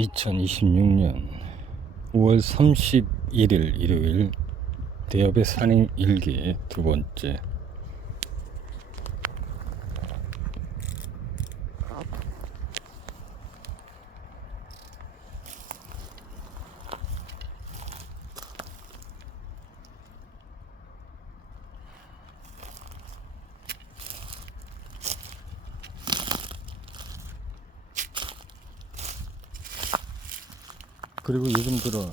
2026년 5월 31일 일요일 대업의 산행 일기 두 번째. 그리고 요즘 들어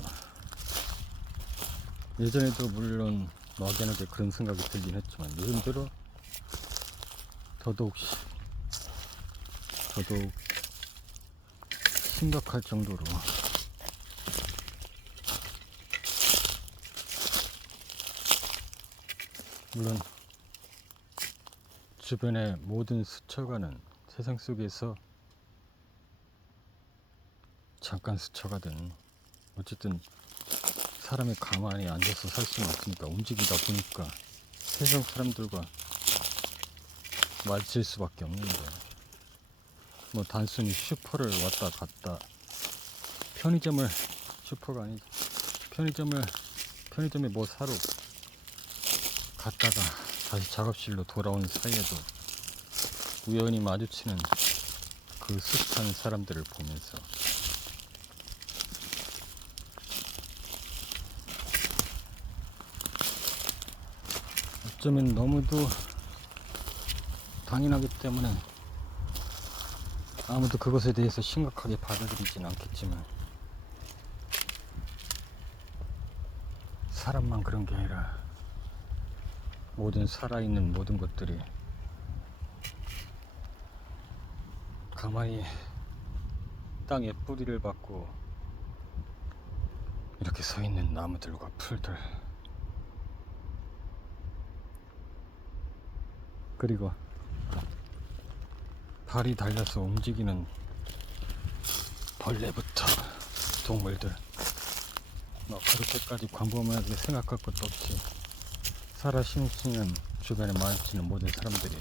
예전에도 물론 막연하게 그런 생각이 들긴 했지만 요즘 들어 더더욱 심각할 정도로 물론 주변의 모든 스쳐가는 세상 속에서 잠깐 스쳐가든 어쨌든 사람이 가만히 앉아서 살 수는 없으니까 움직이다 보니까 세상 사람들과 마주칠 수밖에 없는데, 뭐 단순히 슈퍼를 왔다 갔다 슈퍼가 아니지, 편의점에 뭐 사러 갔다가 다시 작업실로 돌아온 사이에도 우연히 마주치는 그 숱한 사람들을 보면서 어쩌면 너무도 당연하기 때문에 아무도 그것에 대해서 심각하게 받아들이진 않겠지만, 사람만 그런 게 아니라 모든 살아있는 모든 것들이 가만히 땅에 뿌리를 박고 이렇게 서 있는 나무들과 풀들, 그리고 발이 달려서 움직이는 벌레부터 동물들, 뭐 그렇게까지 광범위하게 생각할 것도 없이 살아 숨쉬는 주변에 마주치는 모든 사람들이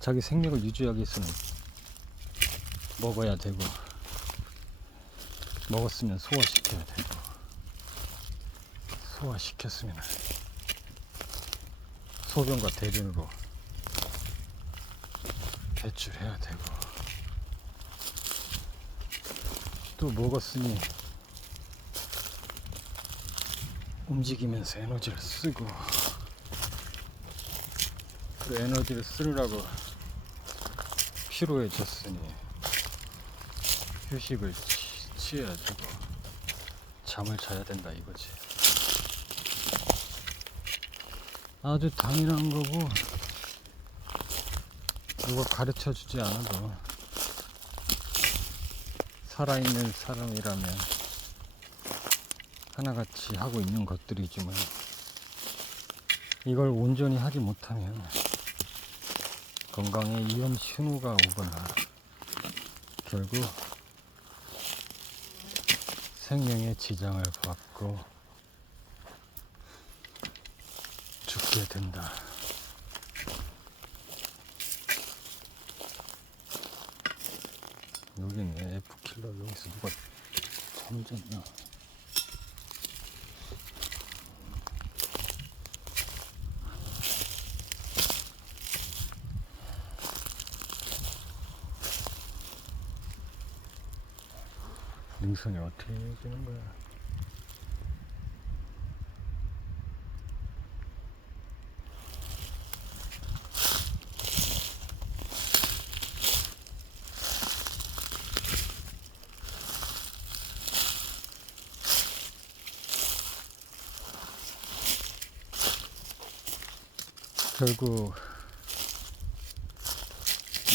자기 생명을 유지하기 위해서는 먹어야 되고, 먹었으면 소화시켜야 되고, 소화시켰으면 소변과 대변으로 배출해야 되고, 또 먹었으니 움직이면서 에너지를 쓰고, 그 에너지를 쓰느라고 피로해졌으니 휴식을 취해야 되고 잠을 자야 된다 이거지. 아주 당연한 거고, 누가 가르쳐 주지 않아도 살아있는 사람이라면 하나같이 하고 있는 것들이지만, 이걸 온전히 하지 못하면 건강에 위험 신호가 오거나 결국 생명에 지장을 받고 죽게 된다. 여긴 왜 F킬러 여기서 누가 잠잤나? 능선이 어떻게 되는 거야? 결국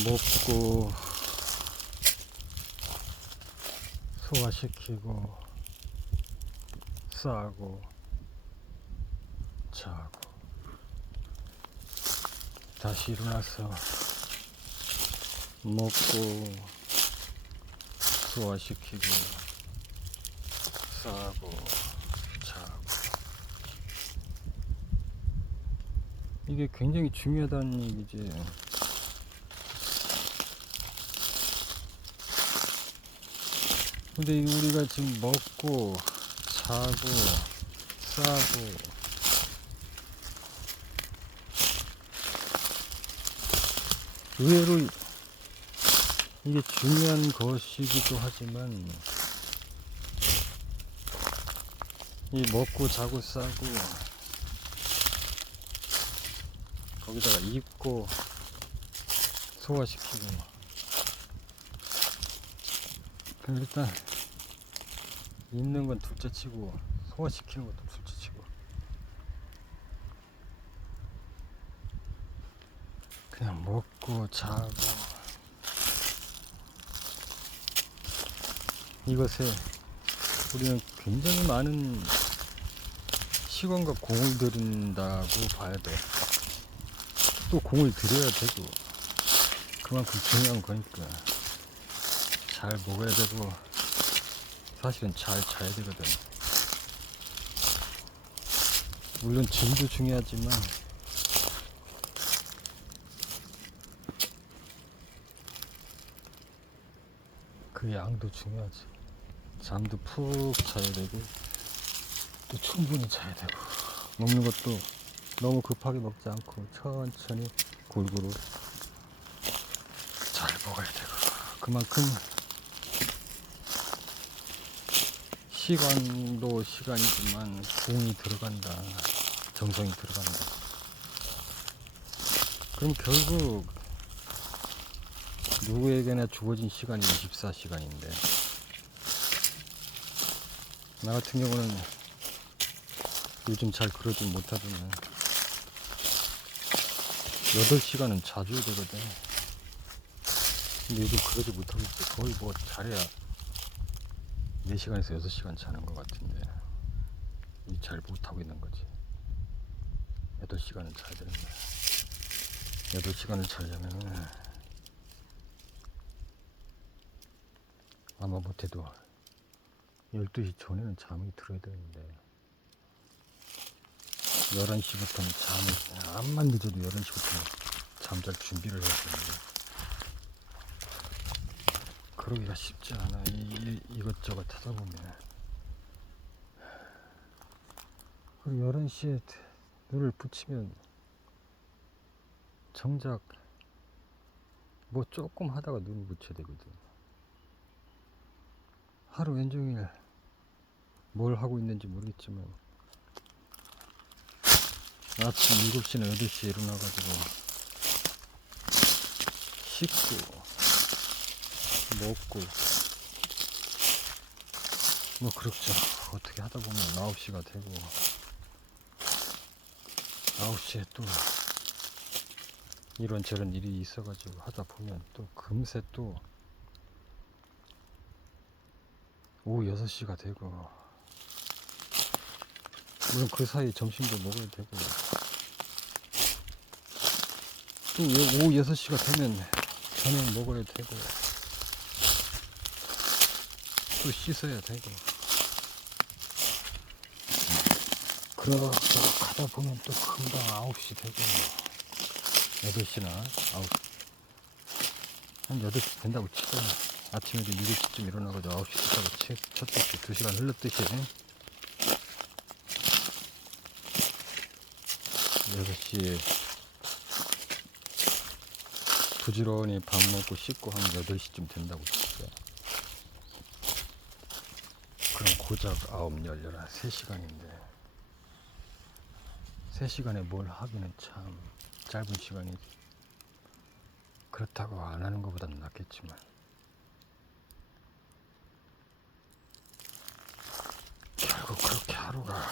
먹고 소화시키고 싸고 자고 다시 일어나서 먹고 소화시키고 싸고 자고, 이게 굉장히 중요하다는 얘기지. 근데 우리가 지금 먹고 자고 싸고 의외로 이게 중요한 것이기도 하지만 이 먹고 자고 싸고 거기다가 입고 소화시키고 그럼 일단 입는 건 둘째 치고 소화시키는 것도 둘째 치고 그냥 먹고 자고 이것에 우리는 굉장히 많은 시간과 공을 들인다고 봐야 돼. 또 공을 들여야 되고 그만큼 중요한 거니까 잘 먹어야 되고 사실은 잘 자야 되거든. 물론 질도 중요하지만 그 양도 중요하지. 잠도 푹 자야 되고 또 충분히 자야 되고 먹는 것도 너무 급하게 먹지 않고 천천히 골고루 잘 먹어야 되고 그만큼 시간도 시간이지만 공이 들어간다. 정성이 들어간다. 그럼 결국 누구에게나 주어진 시간이 24시간인데 나 같은 경우는 요즘 잘 그러지 못하지만 8시간은 자줘야 되거든. 근데 요즘 그러지 못하고 있지. 거의 뭐 잘해야 4시간에서 6시간 자는 것 같은데 잘 못하고 있는 거지. 8시간은 자야 되는데 8시간을 자려면 아마 못해도 12시 전에는 잠이 들어야 되는데 11시부터는 잠을 암만 늦어도 11시부터는 잠잘 준비를 해야 되는데 그러기가 쉽지 않아. 이것저것 하다 보면 그리고 11시에 눈을 붙이면 정작 뭐 조금 하다가 눈을 붙여야 되거든. 하루 왼종일 뭘 하고 있는지 모르겠지만 아침 7시나 8시에 일어나가지고 씻고 먹고 뭐 그렇죠. 어떻게 하다 보면 9시가 되고 9시에 또 이런저런 일이 있어가지고 하다 보면 또 금세 또 오후 6시가 되고 물론 그 사이 점심도 먹어야 되고 또 오후 6시가 되면 저녁 먹어야 되고 또 씻어야 되고 그러다가 가다 보면 또 금방 9시 되고 8시나 9시 한 8시 된다고 치자. 아침에도 7시쯤 일어나가지고 9시 됐다고 쳤듯이 2시간 흘렀듯이 6시에 부지런히 밥 먹고 씻고 한 8시쯤 된다고 치자. 그럼 고작 9, 11, 3시간인데 3시간에 뭘 하기는 참 짧은 시간이지. 그렇다고 안 하는 것보다는 낫겠지만 결국 그렇게 하루가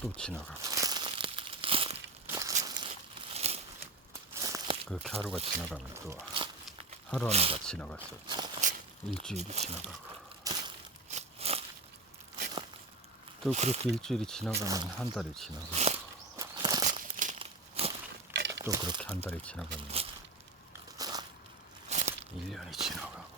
또 지나가고 그렇게 하루가 지나가면 또 하루하루가 지나갔어. 일주일이 지나가고 또 그렇게 일주일이 지나가면 한 달이 지나가고 또 그렇게 한 달이 지나가면 1년이 지나가고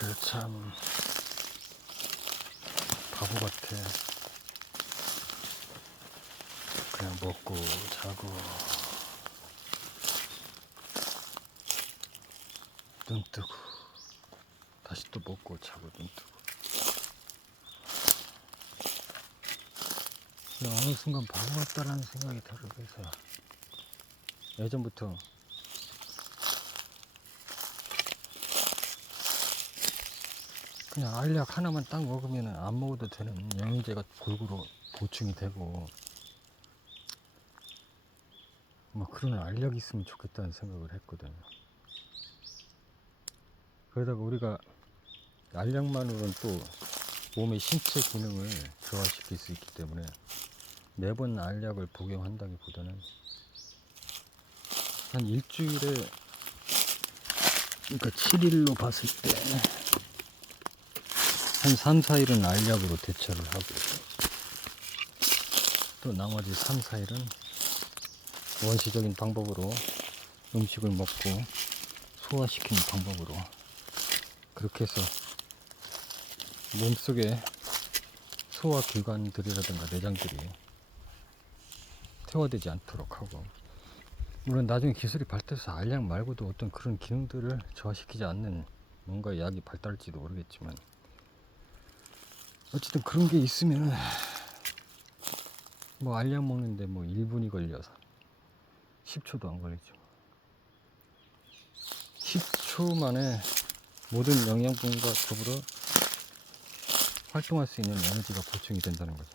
그래 참 바보 같아. 그냥 먹고 자고 눈 뜨고 다시 또 먹고 자고 눈 뜨고. 그냥 어느 순간 바보 같다라는 생각이 들어서 예전부터 그냥 알약 하나만 딱 먹으면 안 먹어도 되는 영양제가 골고루 보충이 되고 그런 알약이 있으면 좋겠다는 생각을 했거든. 그러다가 우리가 알약만으로는 또 몸의 신체 기능을 저하시킬 수 있기 때문에 매번 알약을 복용한다기보다는 한 일주일에, 그러니까 7일로 봤을 때 한 3, 4일은 알약으로 대처를 하고 또 나머지 3, 4일은 원시적인 방법으로 음식을 먹고 소화시키는 방법으로 그렇게 해서 몸속에 소화기관들이라든가 내장들이 퇴화되지 않도록 하고, 물론 나중에 기술이 발달해서 알약 말고도 어떤 그런 기능들을 저하시키지 않는 뭔가 약이 발달할지도 모르겠지만 어쨌든 그런 게 있으면 알약 먹는데 1분이 걸려서 10초도 안 걸리죠. 10초 만에 모든 영양분과 더불어 활동할 수 있는 에너지가 보충이 된다는 거죠.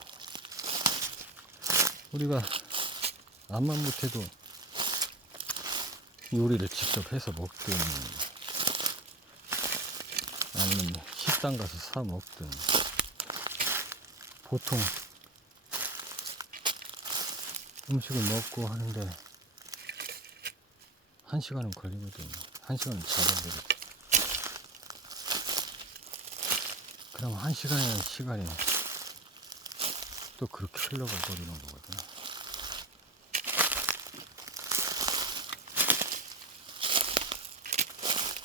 우리가 암만 못해도 요리를 직접 해서 먹든 아니면 식당 가서 사 먹든 보통 음식을 먹고 하는데 1시간은 걸리거든. 1시간은 잡아버리고. 그럼 1시간이라는 시간이 또 그렇게 흘러가 버리는 거거든.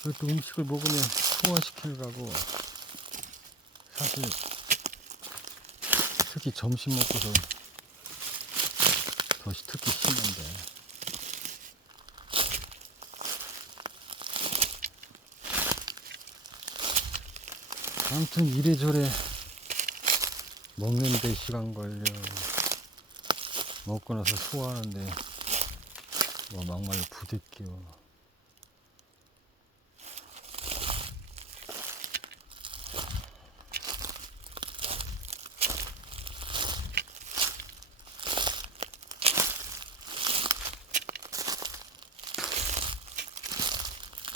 또 음식을 먹으면 소화시키려고 사실 특히 점심 먹고서 더 특히 심한데, 아무튼 이래저래 먹는데 시간 걸려, 먹고 나서 소화하는데 막말로 부대껴.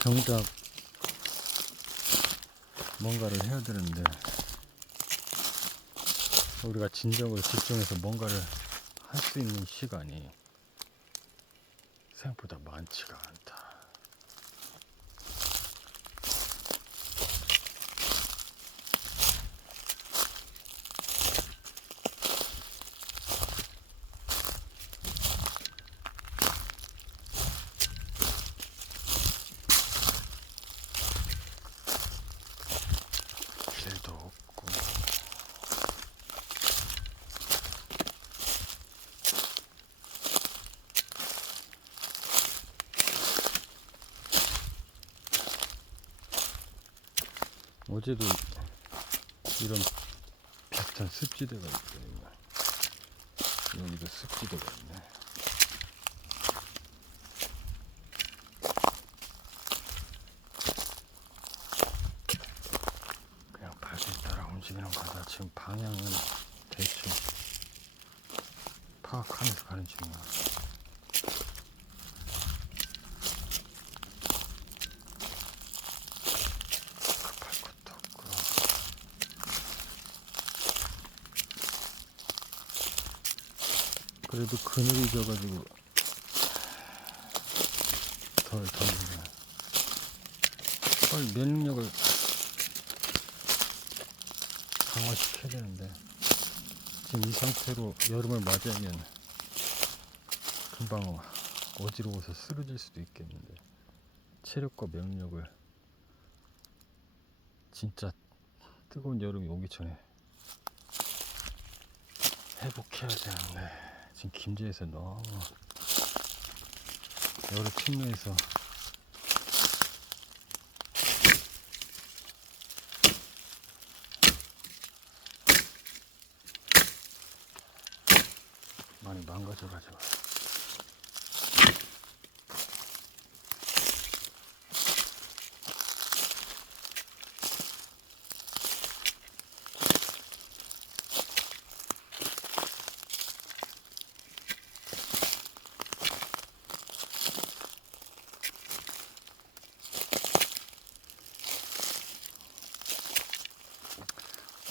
정작 뭔가를 해야 되는데 우리가 진정으로 집중해서 뭔가를 할 수 있는 시간이 생각보다 많지가 않다. 길도 없고 어제도 이런 비슷한 습지대가 있거든요. 여기도 습지대가 있네. 그냥 발길 따라 움직이는 거다. 지금 방향은 대충 파악하면서 가는 중이야. 급할 것도 없고. 그래도 그늘이 져가지고 덜 덜리네. 빨리 면역력을 강화시켜야 되는데 지금 이 상태로 여름을 맞이하면 금방 어지러워서 쓰러질 수도 있겠는데 체력과 면역력을 진짜 뜨거운 여름이 오기 전에 회복해야 되는데 지금 김제에서 너무 여러 측면에서 많이 망가져가지고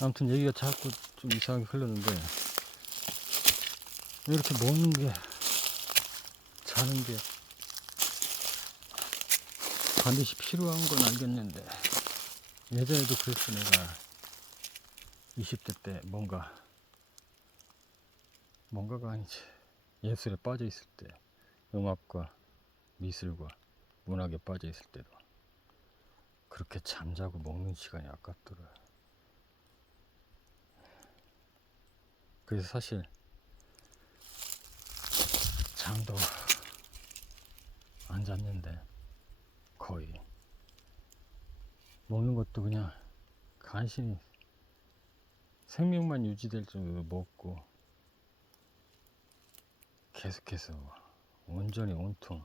아무튼 얘기가 자꾸 좀 이상하게 흘렀는데 이렇게 먹는 게 자는 게 반드시 필요한 건 알겠는데 예전에도 그랬어. 내가 20대 때 뭔가가 아니지, 예술에 빠져 있을 때, 음악과 미술과 문학에 빠져 있을 때도 그렇게 잠자고 먹는 시간이 아깝더라. 그래서 사실 잠도 안 잤는데 거의 먹는 것도 그냥 간신히 생명만 유지될 정도로 먹고 계속해서 온전히 온통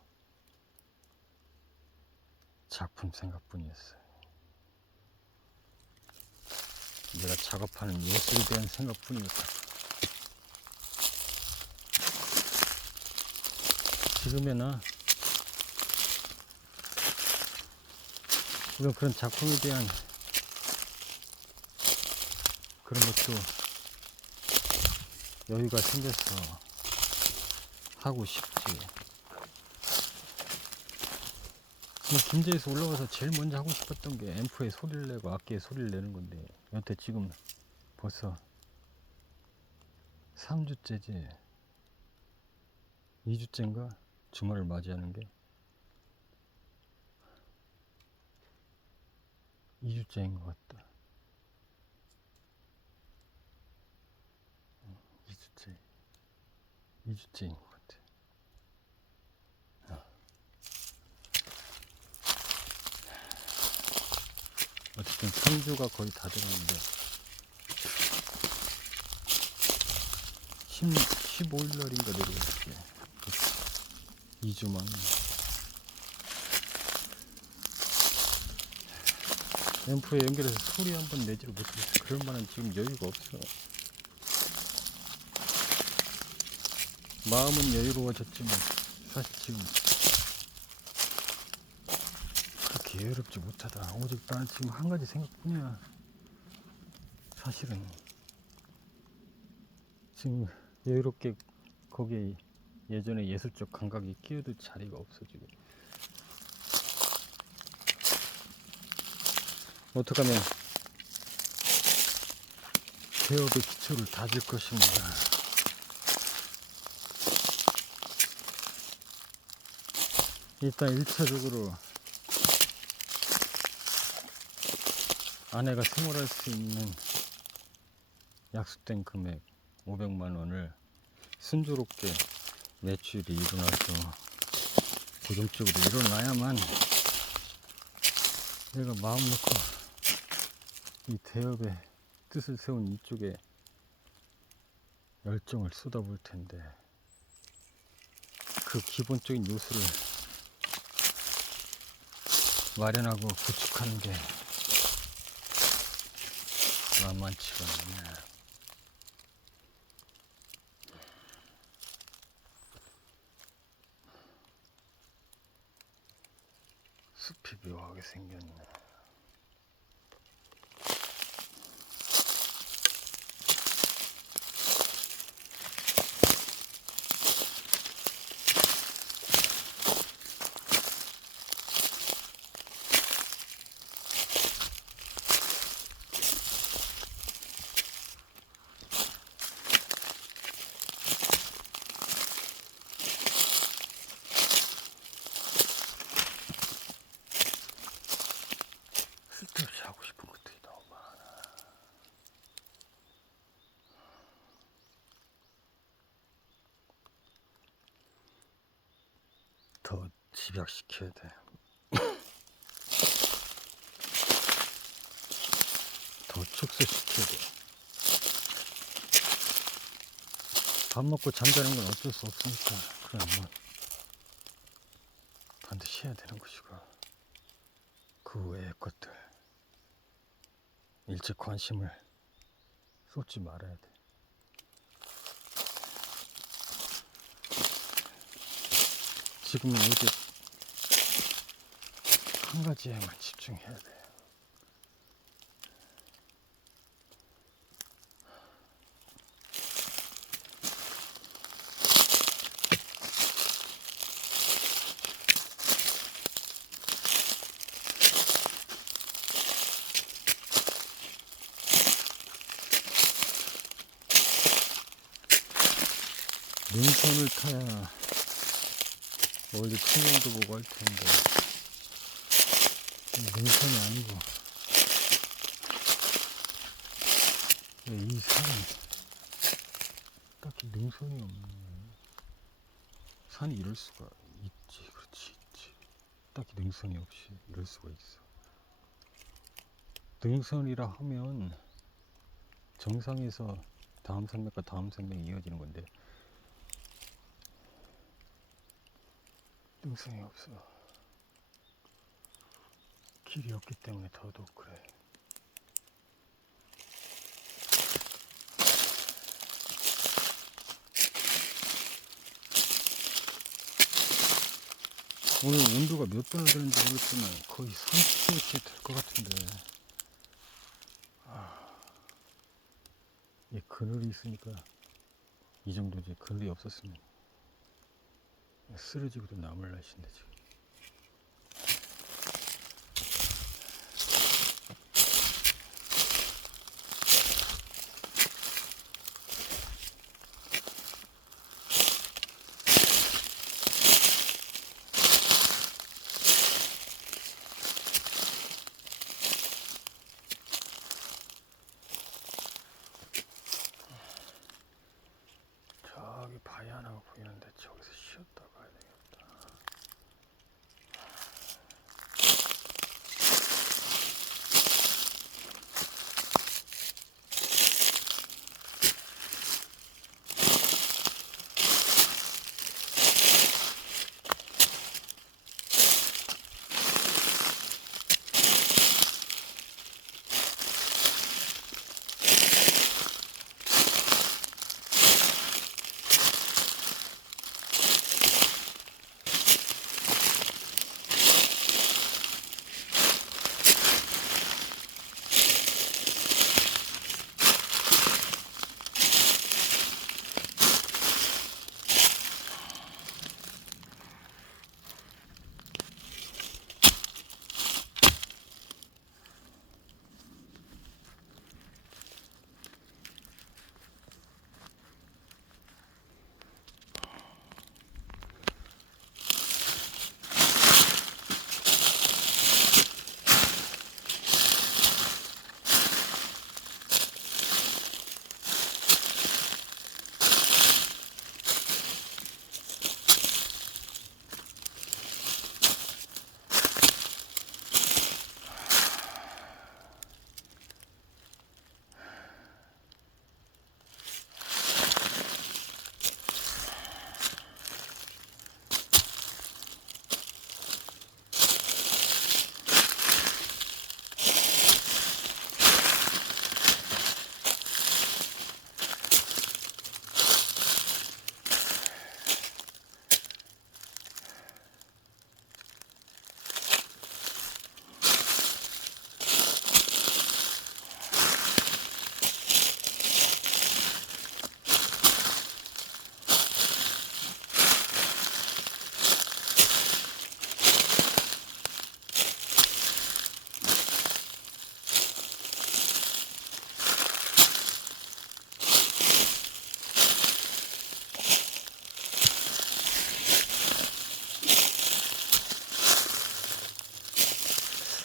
작품 생각뿐이었어요. 내가 작업하는 예술에 대한 생각뿐이었다. 지금에나 물론 그런 작품에 대한 그런 것도 여유가 생겨서 하고 싶지. 지금 김제에서 올라와서 제일 먼저 하고 싶었던 게 앰프에 소리를 내고 악기에 소리를 내는 건데 여태 지금 벌써 3주째지 2주째인가 주말을 맞이하는 게 2주째인 것 같다. 2주째인 것 같아. 어쨌든 3주가 거의 다 돼가는데 15일 날인가 내려갔지. 2주만. 앰프에 연결해서 소리 한번 내지를 못했어. 그럴 만한 지금 여유가 없어. 마음은 여유로워졌지만 사실 지금 그렇게 여유롭지 못하다. 오직 나는 지금 한 가지 생각뿐이야. 사실은 지금 여유롭게 거기에 예전에 예술적 감각이 끼어들 자리가 없어. 지금 어떻게 하면 개업의 기초를 다질 것인가. 일단 1차적으로 아내가 생활할 수 있는 약속된 금액 500만 원을 순조롭게 매출이 일어나서 고정적으로 일어나야만 내가 마음 놓고 이 대업에 뜻을 세운 이쪽에 열정을 쏟아볼 텐데, 그 기본적인 요소를 마련하고 구축하는 게 만만치가 않네. 숲이 묘하게 생겼네. 집약시켜야 돼. 더 축소시켜야 돼. 밥 먹고 잠자는 건 어쩔 수 없으니까 그냥 뭐 반드시 해야 되는 것이고, 그 외의 것들 일찍 관심을 쏟지 말아야 돼. 지금은 오직 한 가지에만 집중해야 돼. 능선을 타야 멀리 풍경도 보고 할 텐데, 능선이 아니고 이 산이 딱히 능선이 없네. 산이 이럴 수가 있지. 그렇지, 있지. 딱히 능선이 없이 이럴 수가 있어. 능선이라 하면 정상에서 다음 산맥과 다음 산맥이 이어지는 건데, 능선이 없어. 길이 없기 때문에 더더욱 그래. 오늘 온도가 몇 도나 되는지 모르겠지만 거의 30도쯤 될 것 같은데, 이 그늘이 있으니까 이 정도지. 그늘이 없었으면 쓰러지고도 남을 날씨인데 지금. 저기 바위 하나가 보이는데 저기서 쉬었다 가야 되겠다.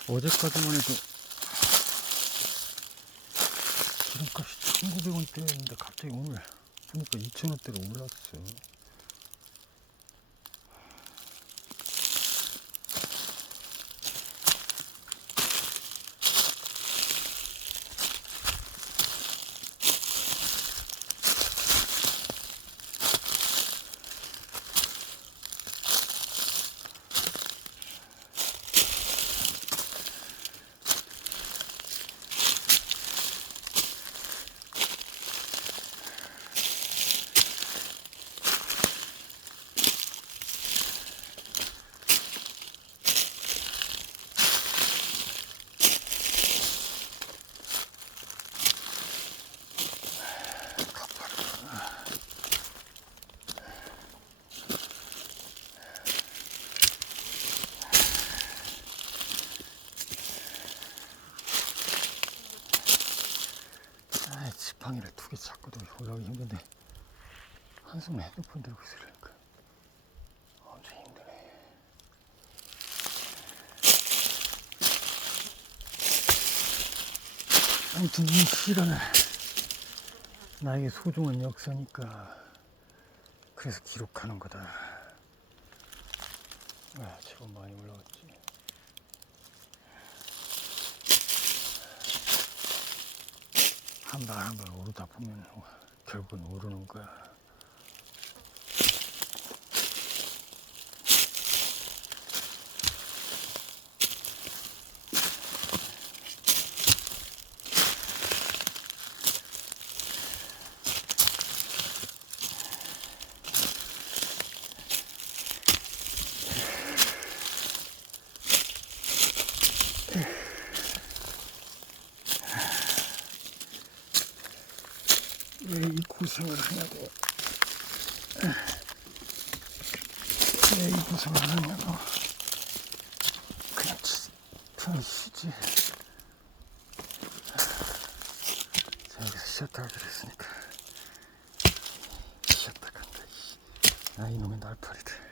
어제까지만 해도 기름값이 1,900원대였는데 갑자기 오늘 보니까 2,000원대로 올랐어. 지팡이를 2개 잡고도 올라오기 힘든데 한숨에 핸드폰 들고 있으려니까 엄청 힘드네. 아무튼 이 시간은 나에게 소중한 역사니까 그래서 기록하는 거다. 아, 제법 많이 올라왔지. 한 발 한 발 오르다 보면 결국은 오르는 거야. 왜 이 고생을 하냐고. 왜 이 고생을 하냐고. 그냥 편히 쉬지. 자, 여기서 쉬었다 하기로 했으니까 쉬었다 간다. 아, 이놈의 날파리들.